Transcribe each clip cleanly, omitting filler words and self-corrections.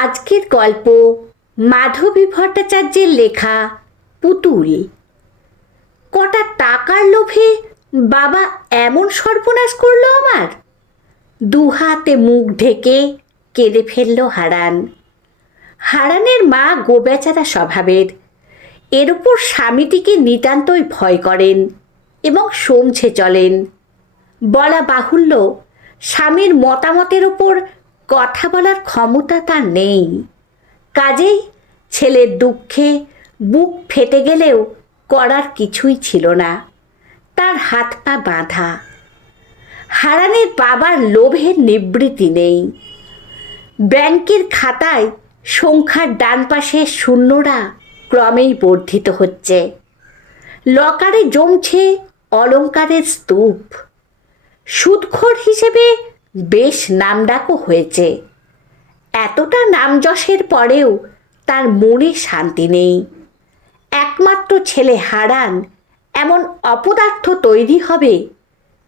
আজকের গল্প মাধবী ভট্টাচার্যের লেখা পুতুল। কটা টাকার লোভে বাবা এমন সর্বনাশ করলো আমার। দুহাতে মুখ ঢেকে কেঁদে ফেলল হারান। হারানের মা গোবেচারা স্বভাবের, এর উপর স্বামীটিকে নিতান্তই ভয় করেন এবং সমঝে চলেন। বলা বাহুল্য, স্বামীর মতামতের ওপর কথা বলার ক্ষমতা তার নেই। কাজেই ছেলের দুঃখে বুক ফেটে গেলেও করার কিছুই ছিল না। তার হাত পা বাঁধা। হারানের বাবার লোভের নিবৃত্তি নেই। ব্যাংকের খাতায় সংখ্যার ডান পাশে শূন্যরা ক্রমেই বর্ধিত হচ্ছে। লকারে জমছে অলংকারের স্তূপ। সুদখোর হিসেবে বেশ নামডাকও হয়েছে। এতটা নামযশের পরেও তার মনে শান্তি নেই। একমাত্র ছেলে হারান এমন অপদার্থ তৈরি হবে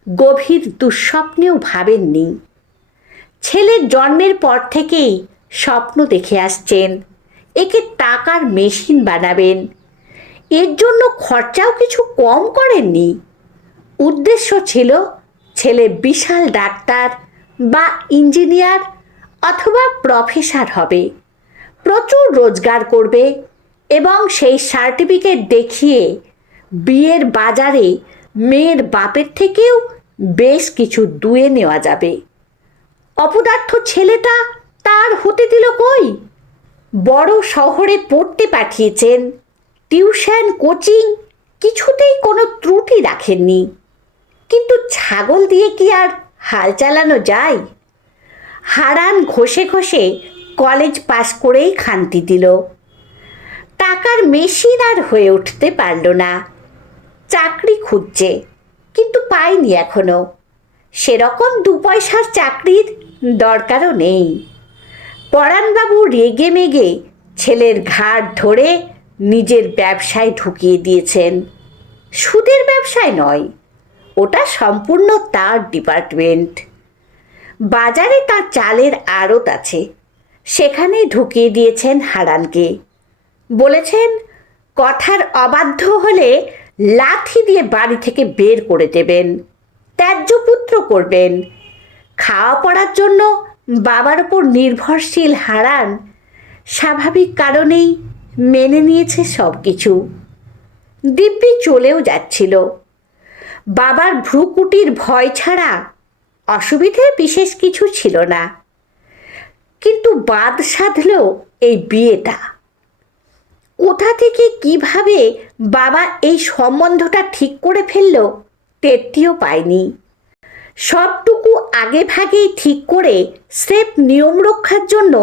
গভীর দুঃস্বপ্নেও ভাবেননি। ছেলের জন্মের পর থেকেই স্বপ্ন দেখে আসছেন একে টাকার মেশিন বানাবেন। এর জন্য খরচাও কিছু কম করেননি। উদ্দেশ্য ছিল ছেলে বিশাল ডাক্তার বা ইঞ্জিনিয়ার অথবা প্রফেসর হবে, প্রচুর রোজগার করবে এবং সেই সার্টিফিকেট দেখিয়ে বিয়ের বাজারে মেয়ের বাপের থেকেও বেশ কিছু দুয়ে নেওয়া যাবে। অপদার্থ ছেলেটা তার হতে দিল কই? বড় শহরে পড়তে পাঠিয়েছেন, টিউশন কোচিং কিছুতেই কোনো ত্রুটি রাখেননি। কিন্তু ছাগল দিয়ে কি আর হাল চালানো যায়? হারান ঘষে ঘষে কলেজ পাশ করেই খান্তি দিল। টাকার মেশিন আর হয়ে উঠতে পারল না। চাকরি খুঁজছে, কিন্তু পায়নি এখনো। সেরকম দু পয়সার চাকরির দরকারও নেই। পরাণবাবু রেগে মেগে ছেলের ঘাড় ধরে নিজের ব্যবসায় ঢুকিয়ে দিয়েছেন। সুদের ব্যবসায় নয়, ওটা সম্পূর্ণ তার ডিপার্টমেন্ট। বাজারে তার চালের আড়ত আছে, সেখানে ঢুকিয়ে দিয়েছেন হারানকে। বলেছেন কথার অবাধ্য হলে লাথি দিয়ে বাড়ি থেকে বের করে দেবেন, ত্যায্যপুত্র করবেন। খাওয়া পড়ার জন্য বাবার ওপর নির্ভরশীল হারান স্বাভাবিক কারণেই মেনে নিয়েছে সব কিছু। দিব্যি চলেও যাচ্ছিল। বাবার ভ্রুকুটির ভয় ছাড়া অসুবিধে বিশেষ কিছু ছিল না। কিন্তু বাদ সাধল এই বিয়েটা। কোথা থেকে কিভাবে বাবা এই সম্বন্ধটা ঠিক করে ফেলল টেরটিও পায়নি। সবটুকু আগে ভাগেই ঠিক করে স্রেফ নিয়ম রক্ষার জন্য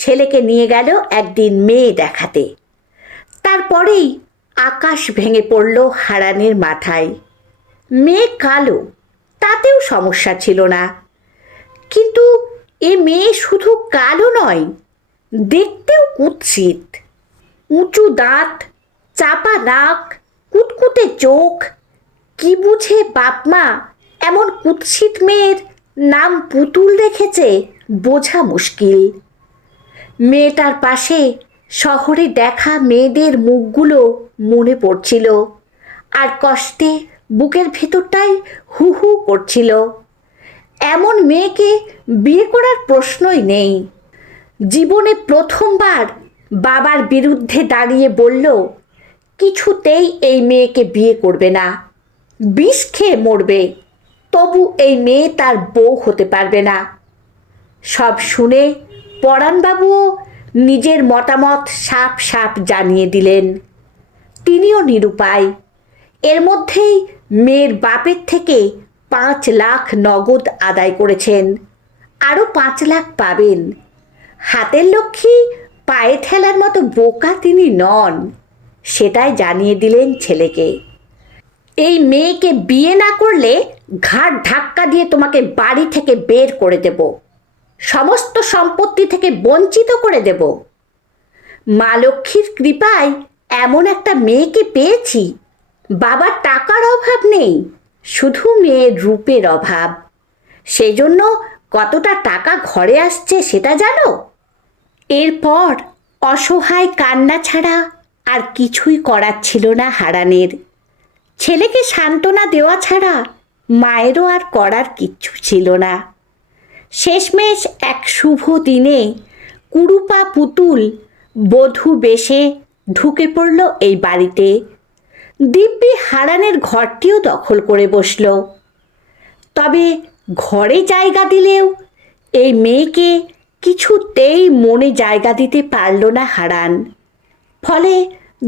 ছেলেকে নিয়ে গেল একদিন মেয়ে দেখাতে। তারপরেই আকাশ ভেঙে পড়ল হারানের মাথায়। মেয়ে কালো, তাতেও সমস্যা ছিল না। কিন্তু এ মেয়ে শুধু কালো নয়, দেখতেও কুৎসিত। উঁচু দাঁত, চাপা নাক, কুতকুতে চোখ। কি বুঝে বাপমা এমন কুৎসিত মেয়ের নাম পুতুল রেখেছে বোঝা মুশকিল। মেয়েটার পাশে শহরে দেখা মেয়েদের মুখগুলো মনে পড়ছিল, আর কষ্টে বুকের ভেতরটাই হু হু করছিল। এমন মেয়েকে বিয়ে করার প্রশ্নই নেই। জীবনে প্রথমবার বাবার বিরুদ্ধে দাঁড়িয়ে বলল কিছুতেই এই মেয়েকে বিয়ে করবে না, বিষ খেয়ে মরবে, তবু এই মেয়ে তার বউ হতে পারবে না। সব শুনে পরাণবাবুও নিজের মতামত সাপ সাপ জানিয়ে দিলেন। তিনিও নিরুপায়। এর মধ্যেই মেয়ের বাপের থেকে 5 লাখ নগদ আদায় করেছেন, আরও 5 লাখ পাবেন। হাতের লক্ষ্মী পায়ে ঠেলার মতো বোকা তিনি নন, সেটাই জানিয়ে দিলেন ছেলেকে। এই মেয়েকে বিয়ে না করলে ঘাড় ধাক্কা দিয়ে তোমাকে বাড়ি থেকে বের করে দেব, সমস্ত সম্পত্তি থেকে বঞ্চিত করে দেব। মা লক্ষ্মীর কৃপায় এমন একটা মেয়েকে পেয়েছি। বাবার টাকার অভাব নেই, শুধু মেয়ের রূপের অভাব। সেই জন্য কতটা টাকা ঘরে আসছে সেটা জানো? এরপর অসহায় কান্না ছাড়া আর কিছুই করার ছিল না হারানের। ছেলেকে সান্ত্বনা দেওয়া ছাড়া মায়েরও আর করার কিচ্ছু ছিল না। শেষমেশ এক শুভ দিনে কুরুপা পুতুল বধূ বেশে ঢুকে পড়ল এই বাড়িতে। দিব্যি হারানের ঘরটিও দখল করে বসল। তবে ঘরে জায়গা দিলেও এই মেয়েকে কিছুতেই মনে জায়গা দিতে পারল না হারান। ফলে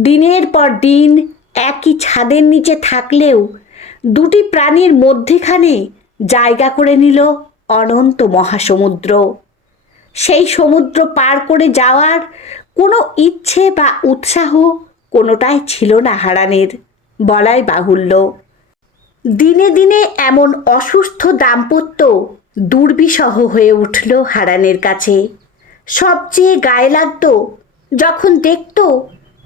দিনের পর দিন একই ছাদের নিচে থাকলেও দুটি প্রাণীর মধ্যেখানে জায়গা করে নিল অনন্ত মহাসমুদ্র। সেই সমুদ্র পার করে যাওয়ার কোনো ইচ্ছে বা উৎসাহ কোনোটাই ছিল না হারানের, বলাই বাহুল্য। দিনে দিনে এমন অসুস্থ দাম্পত্য দুর্বিষহ হয়ে উঠল হারানের কাছে। সবচেয়ে গায়ে লাগতো যখন দেখত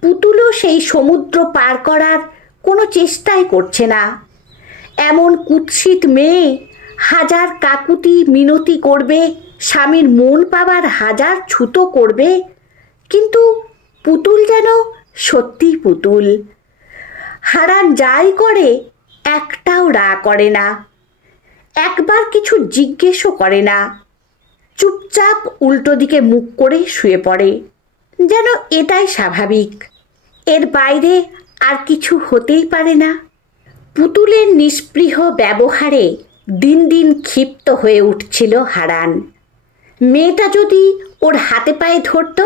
পুতুলও সেই সমুদ্র পার করার কোনো চেষ্টাই করছে না। এমন কুৎসিত মেয়ে হাজার কাকুতি মিনতি করবে, স্বামীর মন পাবার হাজার ছুতো করবে, কিন্তু পুতুল যেন সত্যিই পুতুল। হারান যাই করে একটাও রা করে না, একবার কিছু জিজ্ঞেসও করে না। চুপচাপ উল্টো দিকে মুখ করে শুয়ে পড়ে, যেন এটাই স্বাভাবিক, এর বাইরে আর কিছু হতেই পারে না। পুতুলের নিস্পৃহ ব্যবহারে দিন দিন ক্ষিপ্ত হয়ে উঠছিল হারান। মেয়েটা যদি ওর হাতে পায়ে ধরত,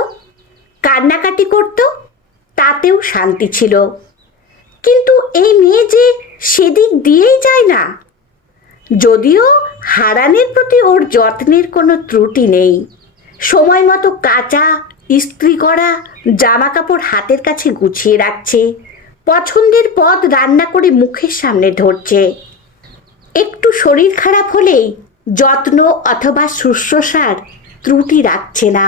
কান্নাকাটি করত, তাতেও শান্তি ছিল। কিন্তু এই মেয়ে যে সেদিক দিয়েই যায় না। যদিও হারানের প্রতি ওর যত্নের কোনো ত্রুটি নেই, সময় মতো কাচা ইস্ত্রি করা জামা কাপড় হাতের কাছে গুছিয়ে রাখছে, পছন্দের পদ রান্না করে মুখের সামনে ধরছে। একটু শরীর খারাপ হলেই যত্ন অথবা শুশ্রূষার ত্রুটি রাখছে না।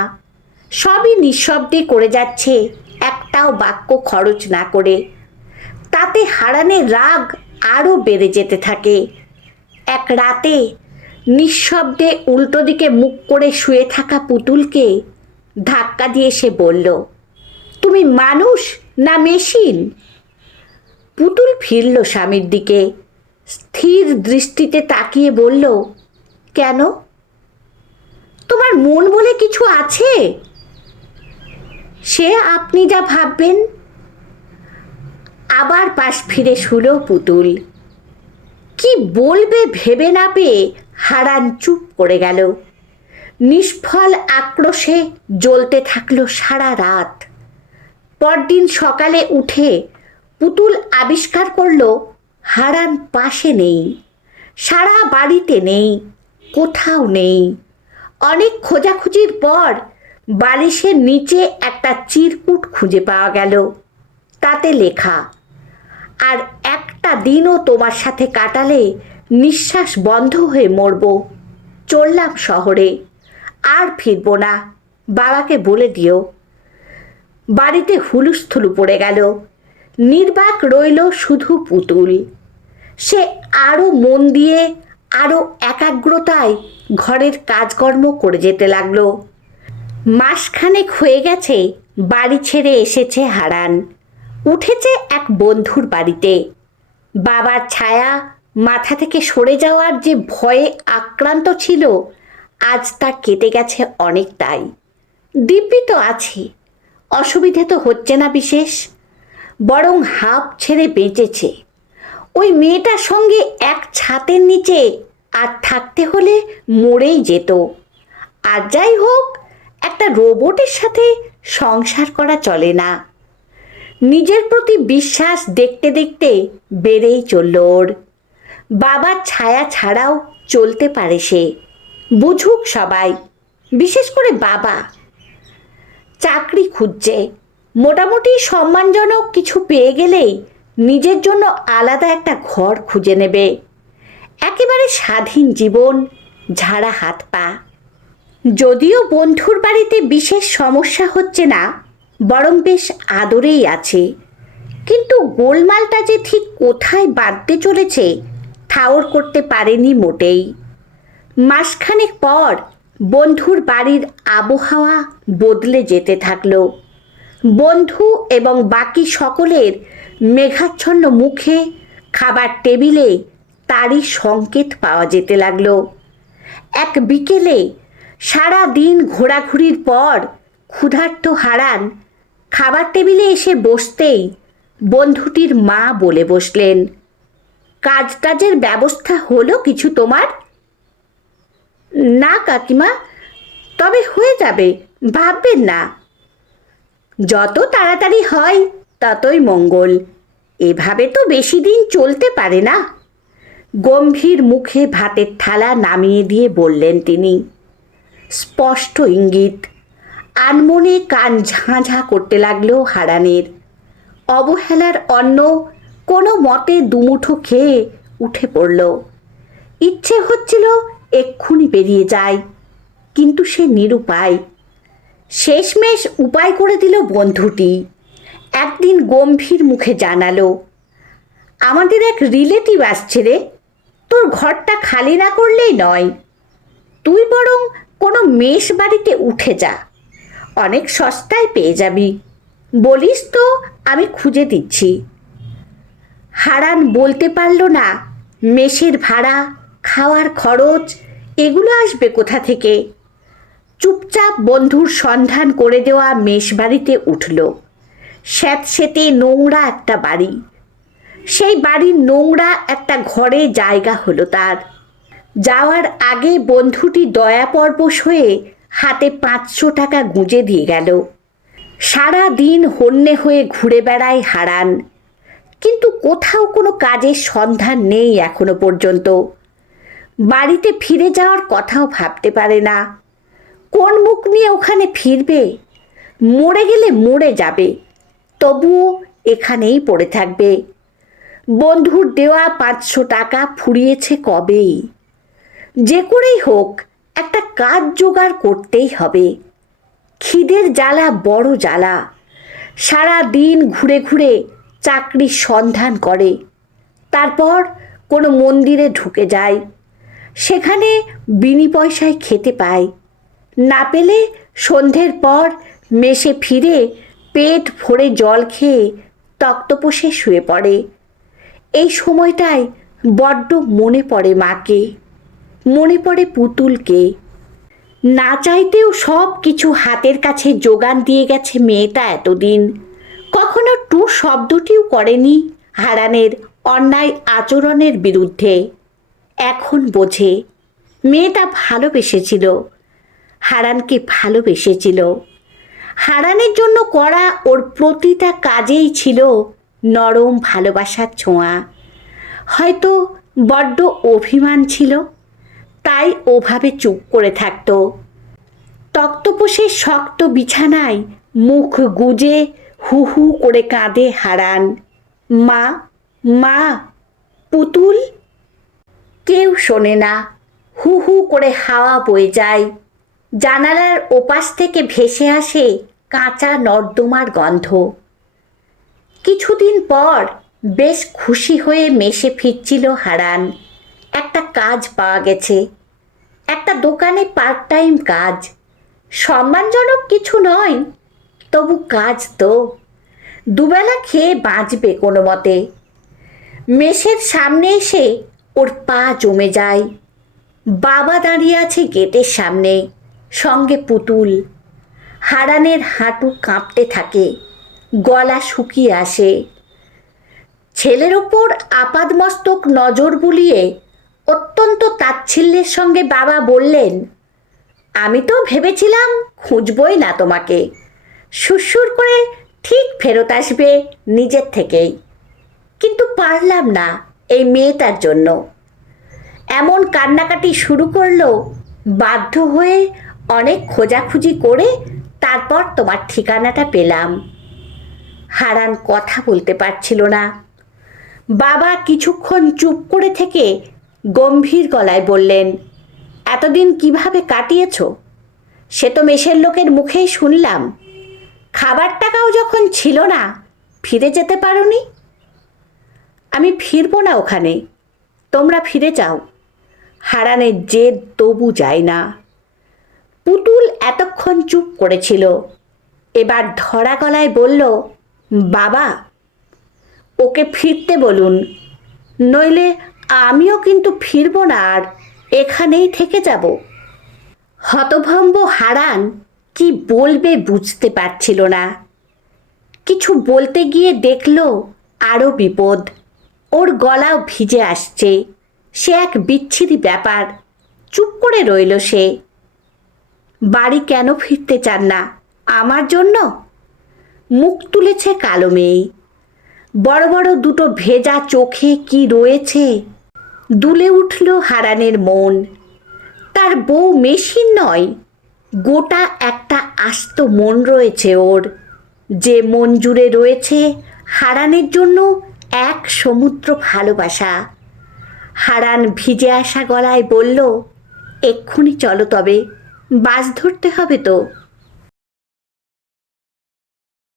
সবই নিঃশব্দে করে যাচ্ছে, একটাও বাক্য খরচ না করে। তাতে হারানের রাগ আরও বেড়ে যেতে থাকে। এক রাতে নিঃশব্দে উল্টো দিকে মুখ করে শুয়ে থাকা পুতুলকে ধাক্কা দিয়ে সে বলল, তুমি মানুষ না মেশিন? পুতুল ফিরল স্বামীর দিকে, স্থির দৃষ্টিতে তাকিয়ে বলল, কেন? তোমার মন বলে কিছু আছে? সে আপনি যা ভাববেন। আবার পাশ ফিরে শুলো পুতুল। কি বলবে ভেবে না পেয়ে হারান চুপ করে গেল। নিষ্ফল আক্রোশে জ্বলতে থাকলো সারা রাত। পরদিন সকালে উঠে পুতুল আবিষ্কার করল হারান পাশে নেই, সারা বাড়িতে নেই, কোথাও নেই। অনেক খোঁজাখুঁজির পর বালিশের নিচে একটা চিরকুট খুঁজে পাওয়া গেল। তাতে লেখা, আর একটা দিনও তোমার সাথে কাটালে নিঃশ্বাস বন্ধ হয়ে মরব। চললাম শহরে, আর ফিরব না, বাবাকে বলে দিও। বাড়িতে হুলুস্থুলু পড়ে গেল। নির্বাক রইল শুধু পুতুল। সে আরও মন দিয়ে, আরও একাগ্রতায় ঘরের কাজকর্ম করে যেতে লাগলো। মাসখানেক হয়ে গেছে বাড়ি ছেড়ে এসেছে হারান। উঠেছে এক বন্ধুর বাড়িতে। বাবার ছায়া মাথা থেকে সরে যাওয়ার যে ভয়ে আক্রান্ত ছিল, আজ তা কেটে গেছে অনেকটাই। দিব্যি তো আছে, অসুবিধে তো হচ্ছে না বিশেষ, বরং হাঁপ ছেড়ে বেঁচেছে। ওই মেয়েটার সঙ্গে এক ছাতের নিচে আর থাকতে হলে মরেই যেত। আর যাই হোক, একটা রোবটের সাথে সংসার করা চলে না। নিজের প্রতি বিশ্বাস দেখতে দেখতে বেড়েই চলল ওর। বাবার ছায়া ছাড়াও চলতে পারে সে, বুঝুক সবাই, বিশেষ করে বাবা। চাকরি খুঁজছে, মোটামুটি সম্মানজনক কিছু পেয়ে গেলেই নিজের জন্য আলাদা একটা ঘর খুঁজে নেবে। একেবারে স্বাধীন জীবন, ঝাড়া হাত পা। যদিও বন্ধুর বাড়িতে বিশেষ সমস্যা হচ্ছে না, বরং বেশ আদরেই আছে, কিন্তু গোলমালটা যে ঠিক কোথায় বাঁধতে চলেছে ঠাউর করতে পারেনি মোটেই। মাসখানেক পর বন্ধুর বাড়ির আবহাওয়া বদলে যেতে থাকলো। বন্ধু এবং বাকি সকলের মেঘাচ্ছন্ন মুখে খাবার টেবিলে তারই সংকেত পাওয়া যেতে লাগলো। এক বিকেলে সারা দিন ঘোরাঘুরির পর ক্ষুধার্ত হারান খাবার টেবিলে এসে বসতেই বন্ধুটির মা বলে বসলেন, কাজ টাজের ব্যবস্থা হলো কিছু তোমার? না কাকিমা, তবে হয়ে যাবে, ভাববেন না। যত তাড়াতাড়ি হয় ততই মঙ্গল, এভাবে তো বেশি দিন চলতে পারে না। গম্ভীর মুখে ভাতের থালা নামিয়ে দিয়ে বললেন তিনি। স্পষ্ট ইঙ্গিত। আনমনে কান ঝাঁঝা করতে লাগলো হারানের। অবহেলার অন্ন কোনো মতে দুমুঠো খেয়ে উঠে পড়ল। ইচ্ছে হচ্ছিল এক্ষুনি বেরিয়ে যায়, কিন্তু সে নিরুপায়। শেষমেশ উপায় করে দিল বন্ধুটি। একদিন গম্ভীর মুখে জানালো, আমাদের এক রিলেটিভ আসছে রে, তোর ঘরটা খালি না করলেই নয়। তুই বরং কোনো মেষ বাড়িতে উঠে যা, অনেক সস্তায় পেয়ে যাবি। বলিস তো আমি খুঁজে দিচ্ছি। হারান বলতে পারল না মেষের ভাড়া, খাওয়ার খরচ এগুলো আসবে কোথা থেকে। চুপচাপ বন্ধুর সন্ধান করে দেওয়া মেষ বাড়িতে উঠল। স্যাঁতসেঁতে নোংরা একটা বাড়ি। সেই বাড়ির নোংরা একটা ঘরে জায়গা হলো তার। যাওয়ার আগে বন্ধুটি দয়াপরবশ হয়ে হাতে 500 টাকা গুঁজে দিয়ে গেল। সারা দিন হন্যে হয়ে ঘুরে বেড়ায় হারান, কিন্তু কোথাও কোনো কাজের সন্ধান নেই এখনো পর্যন্ত। বাড়িতে ফিরে যাওয়ার কথাও ভাবতে পারে না। কোন মুখ নিয়ে ওখানে ফিরবে? মরে গেলে মরে যাবে, তবুও এখানেই পড়ে থাকবে। বন্ধুর দেওয়া 500 টাকা ফুরিয়েছে কবেই। যে করেই হোক একটা কাজ জোগাড় করতেই হবে। খিদের জ্বালা বড় জ্বালা। সারা দিন ঘুরে ঘুরে চাকরির সন্ধান করে, তারপর কোনো মন্দিরে ঢুকে যায়। সেখানে বিনি পয়সায় খেতে পায়, না পেলে সন্ধ্যের পর মেসে ফিরে পেট ভরে জল খেয়ে তক্তপোষে শুয়ে পড়ে। এই সময়টায় বড্ড মনে পড়ে মাকে, মনে পড়ে পুতুলকে। না চাইতেও সব কিছু হাতের কাছে যোগান দিয়ে গেছে মেয়েটা এতদিন। কখনো টু শব্দটিও করেনি হারানের অন্যায় আচরণের বিরুদ্ধে। এখন বোঝে মেয়েটা ভালোবেসেছিল, হারানকে ভালোবেসেছিল। হারানের জন্য করা ওর প্রতিটা কাজেই ছিল নরম ভালোবাসার ছোঁয়া। হয়তো বড্ড অভিমান ছিল, তাই ওভাবে চুপ করে থাকত। তক্তপোষের শক্ত বিছানায় মুখ গুজে হু হু করে কাঁদে হারান। মা, মা, পুতুল। কেউ শোনে না। হু হু করে হাওয়া বয়ে যায়। জানালার ওপাশ থেকে ভেসে আসে কাঁচা নর্দমার গন্ধ। কিছুদিন পর বেশ খুশি হয়ে মেসে ফিরছিল হারান। একটা কাজ পাওয়া গেছে, একটা দোকানে পার্ট টাইম কাজ। সম্মানজনক কিছু নয়, তবু কাজ তো। দুবেলা খেয়ে বাঁচবে কোনো মতে। মেসের সামনে এসে ওর পা জমে যায়। বাবা দাঁড়িয়ে আছে গেটের সামনে, সঙ্গে পুতুল। হারানের হাঁটু কাঁপতে থাকে, গলা শুকিয়ে আসে। ছেলের ওপর আপাদমস্তক নজর বুলিয়ে অত্যন্ত তাচ্ছিল্যের সঙ্গে বাবা বললেন, আমি তো ভেবেছিলাম খুঁজবই না তোমাকে, সুরসুর করে ঠিক ফেরত আসবে নিজের থেকেই, কিন্তু পারলাম না এই মেয়েটার জন্য। এমন কান্নাকাটি শুরু করলো, বাধ্য হয়ে অনেক খোঁজাখুঁজি করে তারপর তোমার ঠিকানাটা পেলাম। হারান কথা বলতে পারছিল না। বাবা কিছুক্ষণ চুপ করে থেকে গম্ভীর গলায় বললেন, এতদিন কিভাবে কাটিয়েছ সে তো মেসের লোকের মুখেই শুনলাম। খাবার টাকাও যখন ছিল না, ফিরে যেতে পারোনি? আমি ফিরবো না ওখানে, তোমরা ফিরে যাও। হারানের জেদ তবু যায় না। পুতুল এতক্ষণ চুপ করেছিল, এবার ধরা গলায় বলল, বাবা, ওকে ফিরতে বলুন, নইলে আমিও কিন্তু ফিরব না, আর এখানেই থেকে যাব। হতভম্ব হারান কি বলবে বুঝতে পারছিল না। কিছু বলতে গিয়ে দেখল আরও বিপদ, ওর গলাও ভিজে আসছে। সে এক বিচ্ছিরি ব্যাপার। চুপ করে রইল সে। বাড়ি কেন ফিরতে চান না আমার জন্য? মুখ তুলেছে কালো মেয়ে। বড় বড় দুটো ভেজা চোখে কি রয়েছে! দুলে উঠল হারানের মন। তার বউ মেশিন নয়, গোটা একটা আস্ত মন রয়েছে ওর, যে মন জুড়ে রয়েছে হারানের জন্য এক সমুদ্র ভালোবাসা। হারান ভিজে আসা গলায় বলল, এক্ষুনি চলো তবে, বাস ধরতে হবে তো।